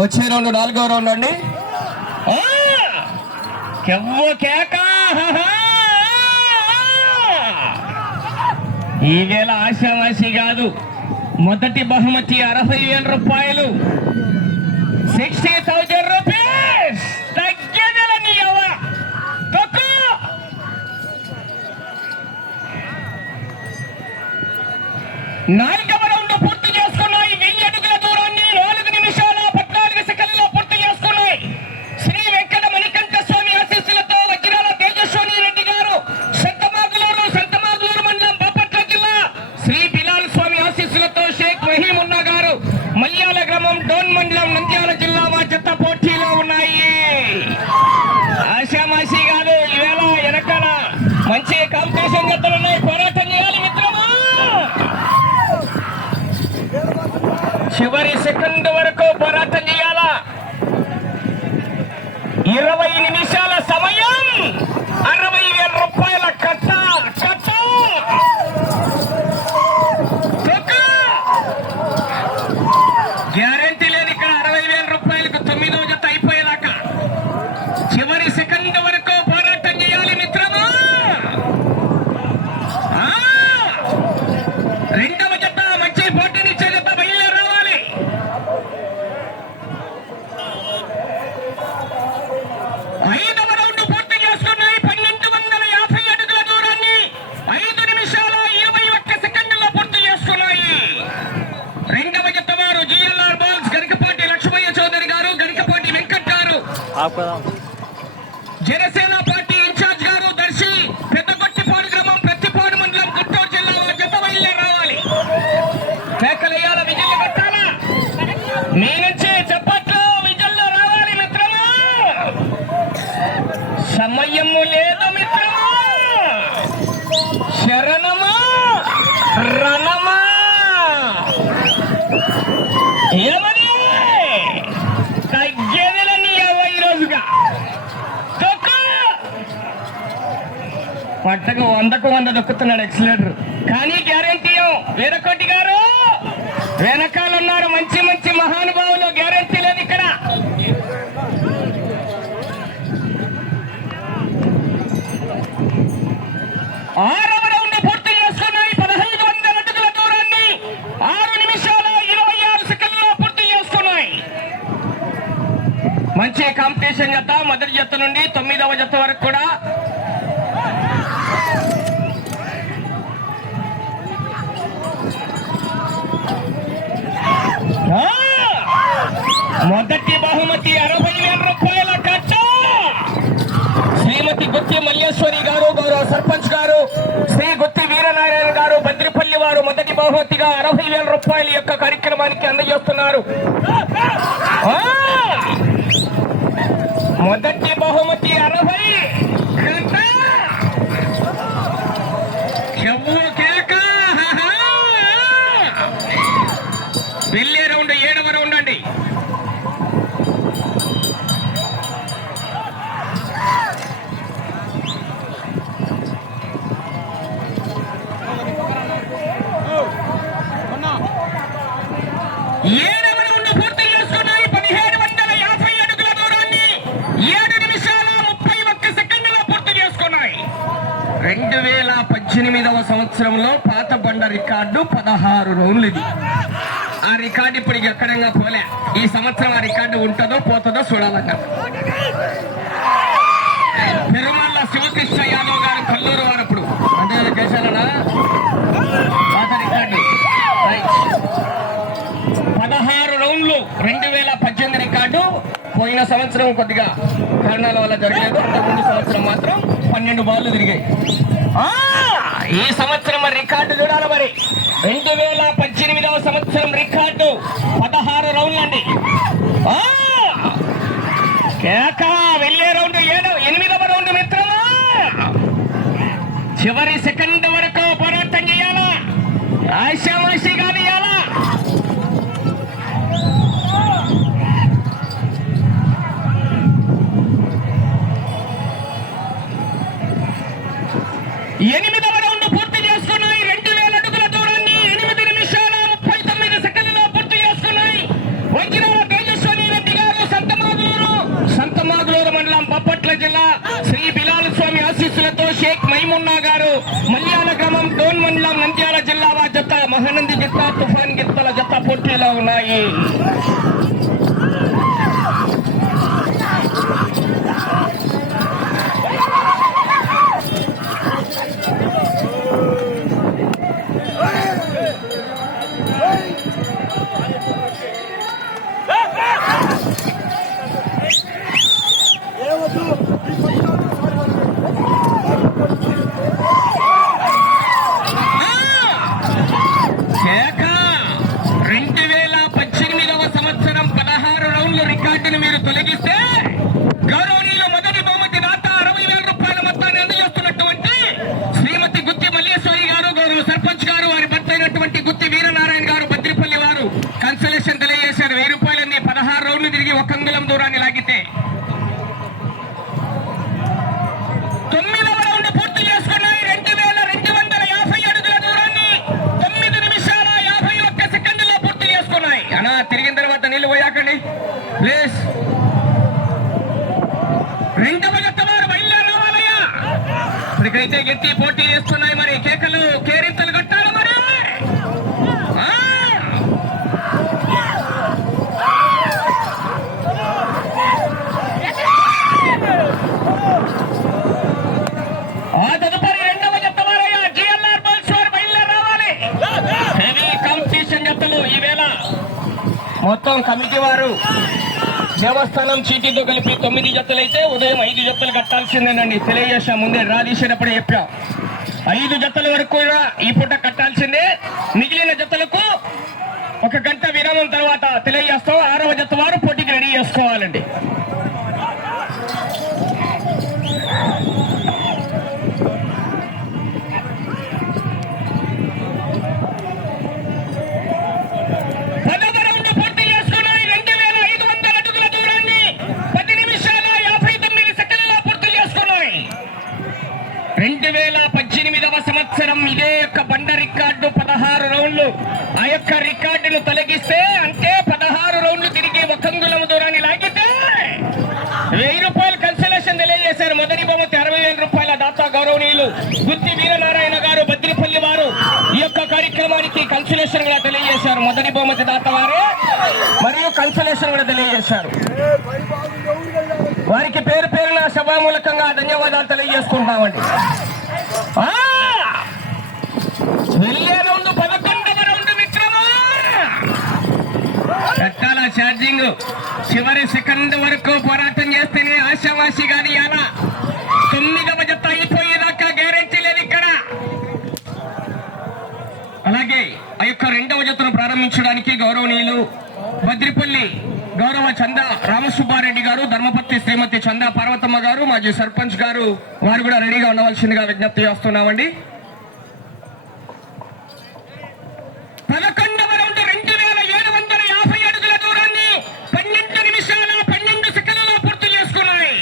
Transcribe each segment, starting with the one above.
వచ్చే రౌండ్ 4వ రౌండ్ అండి. ఈవేళ ఆశావాసి కాదు. మొదటి బహుమతి 60,000 రూపాయలు, 60,000 రూపీస్. తగ్గేదలని నాలుగవ రౌండ్ పూర్తి చేసుకున్నాయి. 1000 అడుగుల దూరాన్ని 4 నిమిషాల 14 సెకండ్లలో పూర్తి చేసుకున్నాయి. శ్రీ వెంకట మణికంఠ స్వామి ఆశీస్సులతో వజ్రాల తేజస్వామి రెడ్డి గారు సంతమాగులూరు మండలం బాపట్ల జిల్లా, శ్రీ బిలాల్ స్వామి ఆశీస్సులతో షేక్ రహీమున్నా గారు మల్యాల గ్రామం డోన్ మండలం నంద్యాల జిల్లా మా జత పోటీలో ఉన్నాయి. ఆశామాషి కాదు, ఈవేళ వెనకాల మంచి కాంపిటీషన్ జతలున్నాయి. పోరాటం చేయాలి మిత్రమా. చివరి సెకండ్ వరకు పోరాటం చేయాలా. 20 నిమిషాల సమయం, 60,000 రూపాయల కట్ట. గ్యారంటీ లేదు ఇక్కడ. 60,000 రూపాయలకు 9వ జత అయిపోయేదాకా చివరి సెకండ్ వరకు పోరాటం చేయాలి మిత్రమా. రెండవ జత మంచి పోటీనిచ్చే జత బయలుదేరి రావాలి. ఐదవ రౌండ్ పూర్తి చేసుకున్నాయి. 1250 అడుగుల దూరాన్ని 5 నిమిషాల 21 సెకండ్లలో పూర్తి చేసుకున్నాయి. రెండవ జత వారు జిఎల్ఆర్ బాల్స్ గరికపాటి లక్ష్మయ్య చౌదరి గారు, గరికపాటి వెంకట్ గారు, జనసేన పార్టీ ఇన్ఛార్జ్ గారు, దర్శి పెద్దగొట్టిపాడు గ్రామం ప్రతిపాడు మండలం గుంటూరు జిల్లా జత బయలుదేరి రావాలి. కేకలయ్యాల విజయలు కొట్టాలా. మీ నుంచి చెప్పట్లో విజల్లో రావాలి మిత్రమా. సమయము లేదు మిత్రమా. శరణమా రణమా ఏమని తగ్గేదిలని 20 రోజుగా పట్టకు 100కు 100 దొక్కుతున్నాడు ఎక్సలేటర్. కానీ గ్యారంటీ వీరకోటి గారు వెనకాలన్నారు మంచి మంచి మహానుభావులు. గ్యారంటీ లేదు ఇక్కడ. ఆరవ రౌండ్ పూర్తి చేసుకున్నాయి. 1500 అడుగుల దూరాన్ని 6 నిమిషాల 26 సెకండ్లలో పూర్తి చేసుకున్నాయి. మంచి కాంపిటీషన్ జత. మొదటి జత నుండి 9వ జత వరకు కూడా మొదటి బహుమతి 60,000 రూపాయల కట్ట. శ్రీమతి గుత్తి మల్లేశ్వరి గారు, గౌరవ సర్పంచ్ గారు, శ్రీ గుత్తి వీరనారాయణ గారు, బద్రిపల్లి వారు మొదటి బహుమతిగా 60,000 రూపాయల యొక్క కార్యక్రమానికి అందజేస్తున్నారు. మొదటి బహుమతి 60 కట్ట. వెళ్ళే రౌండ్ 7వ రౌండ్ అండి. పూర్తి చేసుకున్నాయి. 1750 అడుగుల దూరాన్ని 7 నిమిషాల 31 సెకండ్లలో పూర్తి చేసుకున్నాయి. 2018వ సంవత్సరంలో పాత బండ రికార్డు 16 రౌండ్లు. ఇది ఆ రికార్డు ఇప్పుడు ఎక్కడంగా పోలే. ఈ సంవత్సరం ఆ రికార్డు ఉంటుందో పోతుందో చూడాలన్నా. తిరుమల శివకృష్ణ యాదవ్ గారు కల్లూరు వారు అప్పుడు అంటే చేశారా పాత రికార్డు. 16 రౌండ్లు 2018 రికార్డు. పోయిన సంవత్సరం కొద్దిగా కారణాల వల్ల జరగలేదు. అంతకుముందు సంవత్సరం మాత్రం 12 బాళ్ళు తిరిగాయి. ఈ సంవత్సరం రికార్డు చూడాలి మరి. 2018వ సంవత్సరం రికార్డు 16 రౌండ్లు అండి. వెళ్ళే రౌండ్ 8వ రౌండ్ మిత్రమా. చివరి సెకండ్ వరకు పోరాటం చేయాలా. ఆశామాషి కానీ 8వ రౌండ్ పూర్తి చేసుకున్నాయి. 2000 అడుగుల దూరాన్ని 8 నిమిషాల 39 సెకండ్లలో పూర్తి చేసుకున్నాయి. వజ్రాల తేజస్వామి రెడ్డి ఉన్నాయి. మీరు తొలగిస్తే గౌరవనీయులు మొదటి బహుమతి దాత 60,000 రూపాయల మొత్తాన్ని అందజేస్తున్నటువంటి శ్రీమతి గుత్తి మల్లేశ్వరి గారు, గౌరవ సర్పంచ్ గారు, వారి భర్త అయినటువంటి గుత్తి వీరనారాయణ గారు బద్రిపల్లి వారు కన్సలేషన్ తెలియజేశారు. 1000 రూపాయలన్నీ 16 రౌండ్లు తిరిగి 1 అంగుళం దూరాన్ని లాగితే 9వ రౌండ్ పూర్తి చేసుకున్నాయి. 2250 అడుగుల దూరాన్ని 9 నిమిషాల 51 సెకండ్లలో పూర్తి చేసుకున్నాయి. అనా తిరిగిన తర్వాత నీళ్లు పోయాకండి ప్లీజ్. రెండవ జత వారు బయలుదేరి రావాలయ్యా. ఇప్పటికైతే గట్టి పోటీ చేస్తున్నాయి. మరి కేకలు కేరింతలు కట్టాలి. మరి ఆ తదుపరి రెండవ జత వారయ్యా జిఎల్ఆర్ బల్స్ వారు బయలుదేరి రావాలి. హెవీ కాంపిటీషన్ జతలు ఈవేళ మొత్తం కమిటీ వారు దేవస్థానం చీటీతో కలిపి 9 జతలైతే ఉదయం 5 జతలు కట్టాల్సిందేనండి. తెలియజేసా ముందే రాదీసేటప్పుడే చెప్పా. 5 జతల వరకు కూడా ఈ పూట కట్టాల్సిందే. మిగిలిన జతలకు 1 గంట విరామం తర్వాత తెలియజేస్తాం. 6వ జత వారు పోటీకి రెడీ చేసుకోవాలండి. ఇదే యొక్క బండ రికార్డు 16 రౌండ్లు. ఆ యొక్క రికార్డును తొలగిస్తే అంటే 16 రౌండ్లు తిరిగి 1 అంగుళం దూరాన్ని లాగితే 1000 రూపాయలు కన్సలేషన్ తెలియజేశారు. మొదటి బహుమతి 60,000 రూపాయల దాత గౌరవనీయులు గుత్తి వీరనారాయణ గారు బద్రిపల్లి వారు ఈ యొక్క కార్యక్రమానికి కన్సలేషన్ కూడా తెలియజేశారు. మొదటి బహుమతి దాత వారే మరియు కన్సలేషన్ కూడా తెలియజేశారు. వారికి పేరు పేరున సభామూలకంగా ధన్యవాదాలు తెలియజేసుకుంటామండి. వెళ్ళే రౌండ్ 11వ రౌండ్ మిత్రమా. కట్టాల ఛార్జింగ్ చివరి సెకండ్ వరకు పోరాటం చేస్తేనే ఆశావాసి గాని అలా 9వ జత అయిపోయేదాకా గ్యారెంటీ లేదు ఇక్కడ. అలాగే ఆ యొక్క 2వ జతను ప్రారంభించడానికి గౌరవనీయులు బద్రిపల్లి గౌరవ చందా రామసుబ్బారెడ్డి గారు, ధర్మపత్రి శ్రీమతి చందా పార్వతమ్మ గారు, మాజీ సర్పంచ్ గారు వారు కూడా రెడీగా ఉండవలసిందిగా విజ్ఞప్తి చేస్తున్నామండి. 11వ రౌండ్ 2750 అడుగుల దూరాన్ని 12 నిమిషాల 12 సెకండ్లలో పూర్తి చేసుకున్నాయి.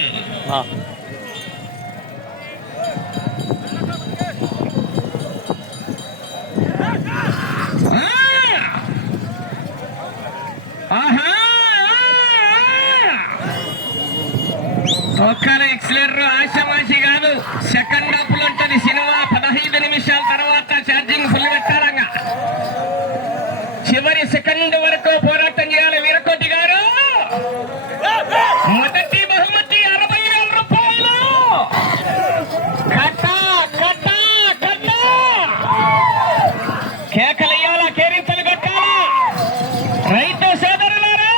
ఒక్కల ఎక్సలెటర్ ఆశామాషి కాదు. సెకండ్ హాఫ్ లో ఉంటది సినిమా. 15 నిమిషాల తర్వాత ఛార్జింగ్ ఫుల్ పెట్టాలంగా. చివరి సెకండ్ వరకు పోరాటం చేయాలి వీరకోటి గారు. మొదటి బహుమతి 60,000 రూపాయలు. కేకలయ్యాల, కేరింతలు కట్టాలా రైతు సోదరులారా,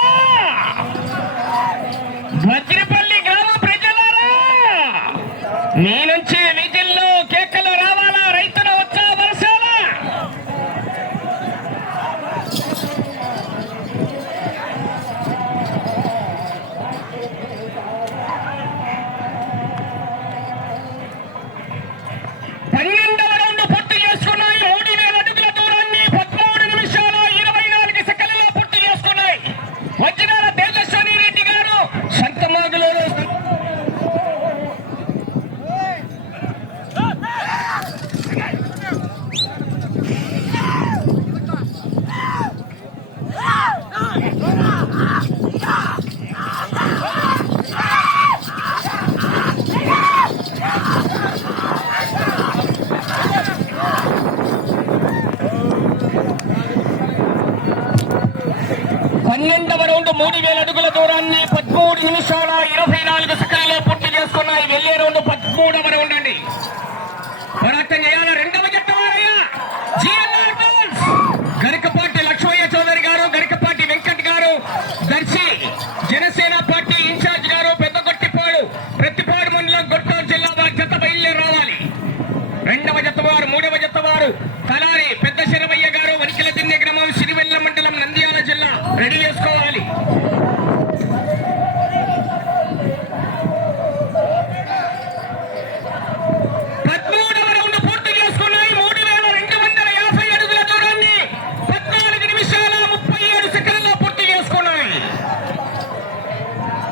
భద్రిపల్లి గ్రామ ప్రజలారా. మీ నుంచి విజిల్లో కేకలు రావాలా, రైతులు వచ్చా వరసాలా. 3000 అడుగుల దూరాన్ని 13 నిమిషాల 24 సెకండ్లలో పూర్తి చేసుకున్నాయి. వెళ్ళే రౌండ్ 13వ రౌండ్ అండి. పోరాటం చేయాలి రెండవ జట్టు వారయ్య. జిఎల్ఆర్ బాల్స్ గరికపాటి లక్ష్మయ్య చౌదరి గారు, గరికపాటి వెంకట్ గారు, దర్శి జనసేన పార్టీ ఇన్ఛార్జ్ గారు, పెద్దగొట్టిపాడు ప్రతిపాడు మండలం గుంటూరు జిల్లా వారి జత బయలుదేరి రావాలి. రెండవ జత వారు, మూడవ జత వారు కలారి పెద్ద శరవయ్య గారు, వనికిల దిన్నె గ్రామం, సిరివెల్ల మండలం, నంద్యాల జిల్లా రెడీ చేసుకోవాలి.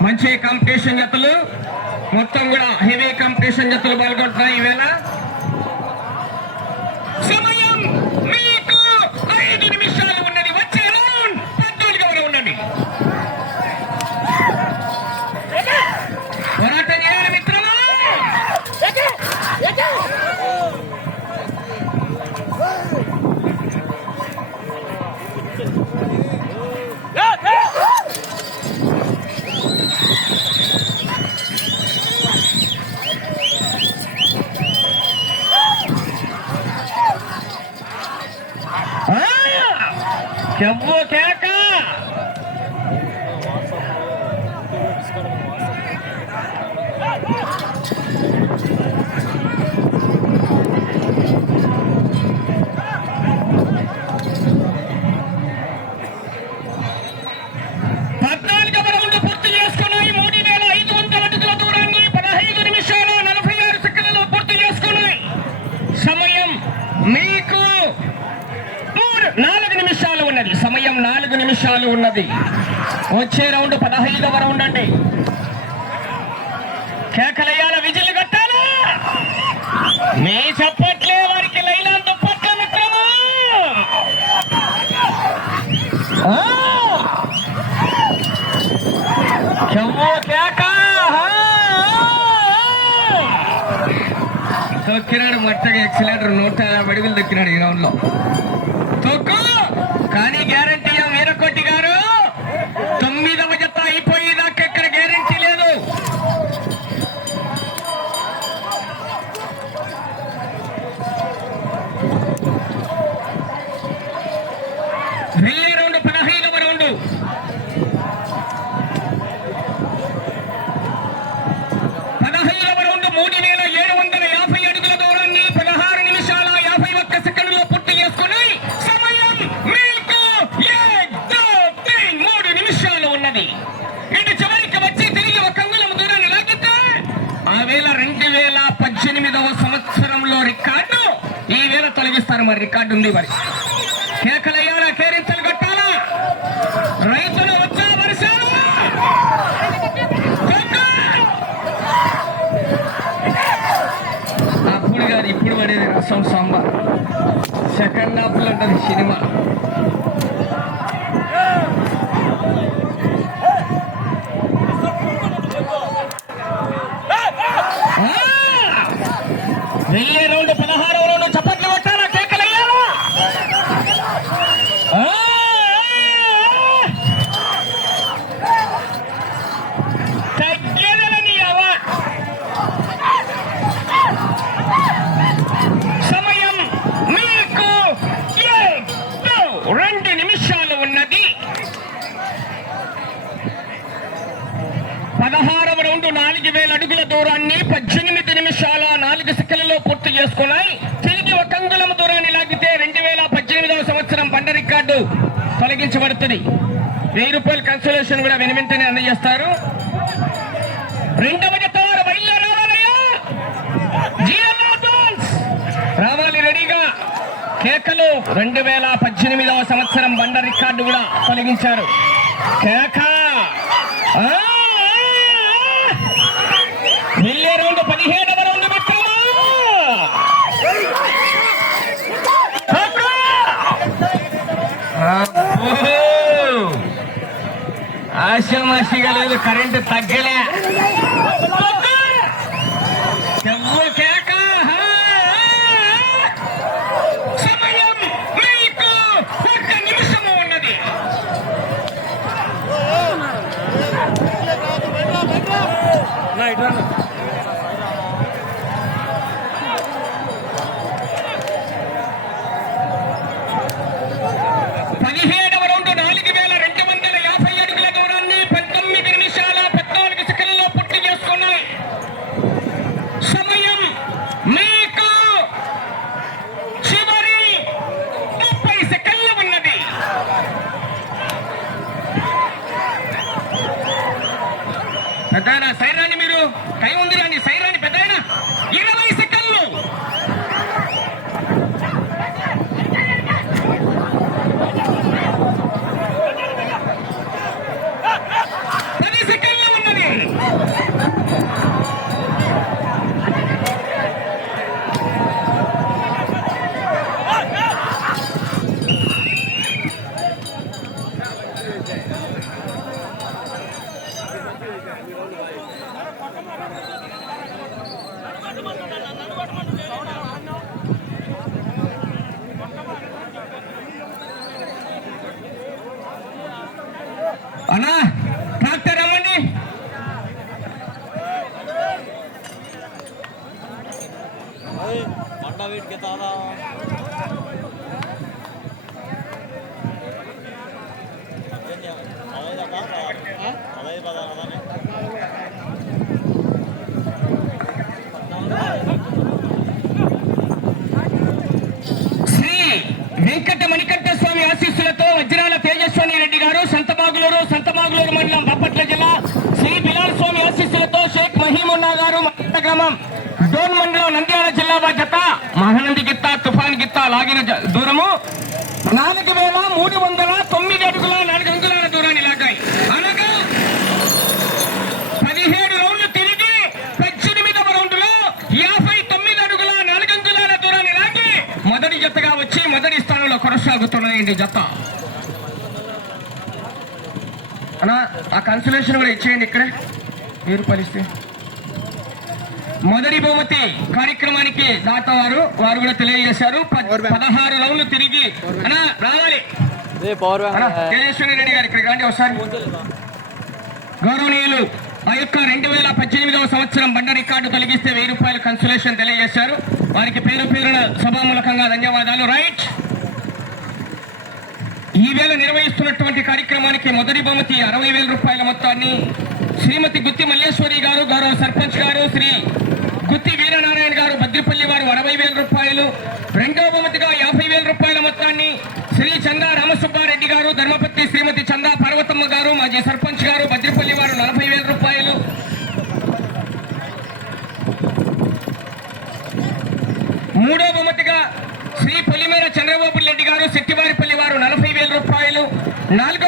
మంచి కాంపిటీషన్ జతలు, మొత్తం కూడా హెవీ కాంపిటీషన్ జతలు పాల్గొంటున్నాయి. ఈవేళ సమయం మీకు 5 నిమిషాలు ఉన్నది. వచ్చే రౌండ్ 14వ ఉండండి. పోరాటం చేయాలి మిత్రులు. చెవ్వు కేక పూర్తి చేసుకున్నాయి. 3500 అడుగుల దూరాన్ని 15 నిమిషాల 46 సెకండ్లలో పూర్తి చేసుకున్నాయి. సమయం మీకు 4 నిమిషాలు ఉన్నది. సమయం 4 నిమిషాలు ఉన్నది. వచ్చే రౌండ్ 15వ రౌండ్ అండి. కేకలయ్యాల, విజిల్ కట్టాలా? మీ చప్పట్లే వారికి లైలాన్ దుప్పట్ల మిత్రమా. చెవ్వు కేక తొక్కినాడు. మొట్టగా ఎక్సిలేటర్ 150 అడుగులు తొక్కినాడు ఈ రౌండ్ లో. తొక్కు కానీ గ్యారంటీ వీరకొట్టి గారు 9వ జత అయిపోయేదాకా ఇక్కడ గ్యారంటీ లేదు. వెళ్ళే రౌండ్ 15వ రౌండ్. ఇటు చివరికి వచ్చి తిరిగి ఒక అంగుళం దూరాన్ని లాగితే 2018వ సంవత్సరంలో రికార్డు ఈ వేళ తొలగిస్తారు. మరి రికార్డు ఉంది. మరి కేకలయ్యాలా, కేరింతలు కట్టాలా, రైతులు వచ్చా వర్షాలు. అప్పుడు కాదు ఇప్పుడు పడేది రసం సాంబార్. సెకండ్ హాఫ్ లో ఉంటుంది సినిమా. వెళ్ళే రౌండ్ 16వ రౌండ్. చప్పట్లు కొట్టాలా, కేకలయ్యాలా? తగ్గేదని సమయం మీకు 2 నిమిషాలు ఉన్నది. 16వ రౌండ్ 4000 అడుగుల దూరాన్ని 18 నిమిషాల 4 సెకండ్లలో పూర్తి చేసుకున్నాయి. తిరిగి ఒక అంగుళం దూరాన్ని లాగితే 2018వ సంవత్సరం బండ రికార్డు తొలగించబడుతుంది. 1000 రూపాయల కన్సోలేషన్ కూడా వెనువెంటనే అందజేస్తారు. రెండవ జత వారు బయలుదేరి రావాలి రెడీగా. కేకలు 2018వ సంవత్సరం బండ రికార్డు కూడా తొలగించారు. కేక వెళ్ళే రౌండ్ 17వ రౌండ్. ఆశామాషిగా లేదు, కరెంటు తగ్గలే. చెవ్వు కేక. సమయం మీకు 1 నిమిషము ఉన్నది. అన్నా ట్రాక్టర్ అమ్మండి. శ్రీ వెంకట మణికంఠ స్వామి ఆశీస్సులతో వజ్రాల తేజస్వామి రెడ్డి గారు సంతమాగులూరు మండలం బాపట్ల జిల్లా, శ్రీ బిలాల్ స్వామి ఆశీస్సులతో షేక్ మహీమున్నా గారు గ్రామం డోన్ మండలం నంద్యాల జిల్లా జత మహానంది గిత్త తుఫాన్ గిత్త లాగిన దూరము 4,309 అడుగుల 4 అంగుళాల దూరాన్ని లాగాయి. అనగా 17 రౌండ్లు తిరిగి 18వ రౌండ్లో 59 అడుగుల 4 అంగుళాల దూరాన్ని లాగి మొదటి జతగా వచ్చి మొదటి స్థానంలో కొనసాగుతున్నాయండి జత. అన్నా ఆ కన్సలేషన్ కూడా ఇచ్చేయండి. ఇక్కడే మీరు పరిస్థితి మొదటి బహుమతి కార్యక్రమానికి దాతవారు వారు కూడా తెలియజేశారు. 16 రౌండ్లు తిరిగి అన్నా రావాలి. తేజస్వని రెడ్డి గారు ఇక్కడికి రండి ఒకసారి. గౌరవనీయులు ఆ యొక్క 2018వ సంవత్సరం బండ రికార్డు తొలగిస్తే 1000 రూపాయలు కన్సలేషన్ తెలియజేశారు. వారికి పేరు పేరున సభామూలకంగా ధన్యవాదాలు. రైట్. ఈవేళ నిర్వహిస్తున్నటువంటి కార్యక్రమానికి మొదటి బహుమతి 60,000 రూపాయల మొత్తాన్ని శ్రీమతి గుత్తి మల్లేశ్వరి గారు, గౌరవ సర్పంచ్ గారు, శ్రీ గుత్తి వీరనారాయణ గారు బద్రిపల్లి వారు 60,000 రూపాయలు. రెండవ బహుమతిగా 50,000 రూపాయల మొత్తాన్ని శ్రీ చందా రామసుబ్బారెడ్డి గారు, ధర్మపతి శ్రీమతి చందా పార్వతమ్మ గారు, మాజీ సర్పంచ్ గారు బద్రిపల్లి వారు 40,000 రూపాయలు. మూడో బహుమతిగా శ్రీ పొలిమేర చంద్రబాబు రెడ్డి గారు, శెట్టివారిపల్లి వారు 40,000 రూపాయలు. నాలుగో